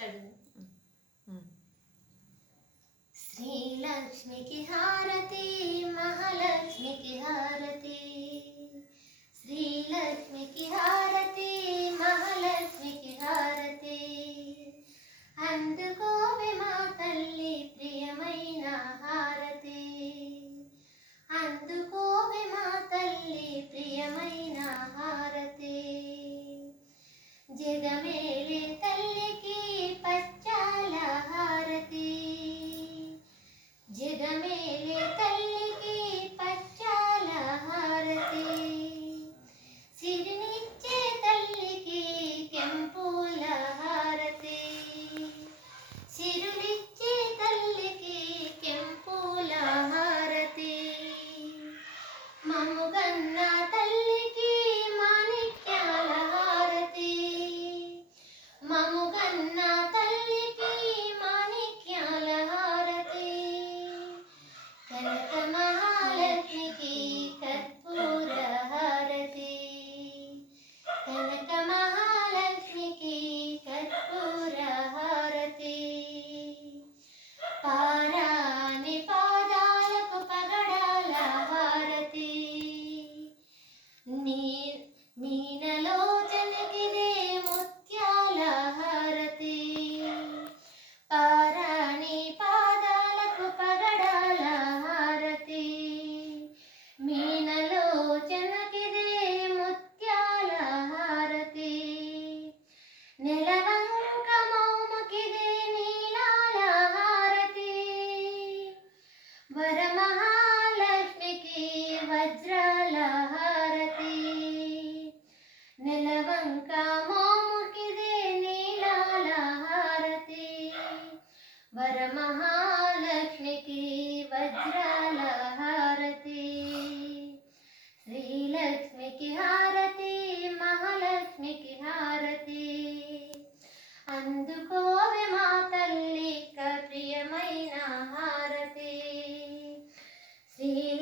हम्म। श्री लक्ष्मी की हारती महालक्ष्मी की हारती। श्रीलक्ष्मी की हारती महालक्ष्मी की हारती। अंधको కన్నా తల్లి వరమహాలక్ష్మికి వజ్రాల హారతి నెలవంక మోముకిదే నీలాల హారతి వరమహాలక్ష్మికి వజ్రాల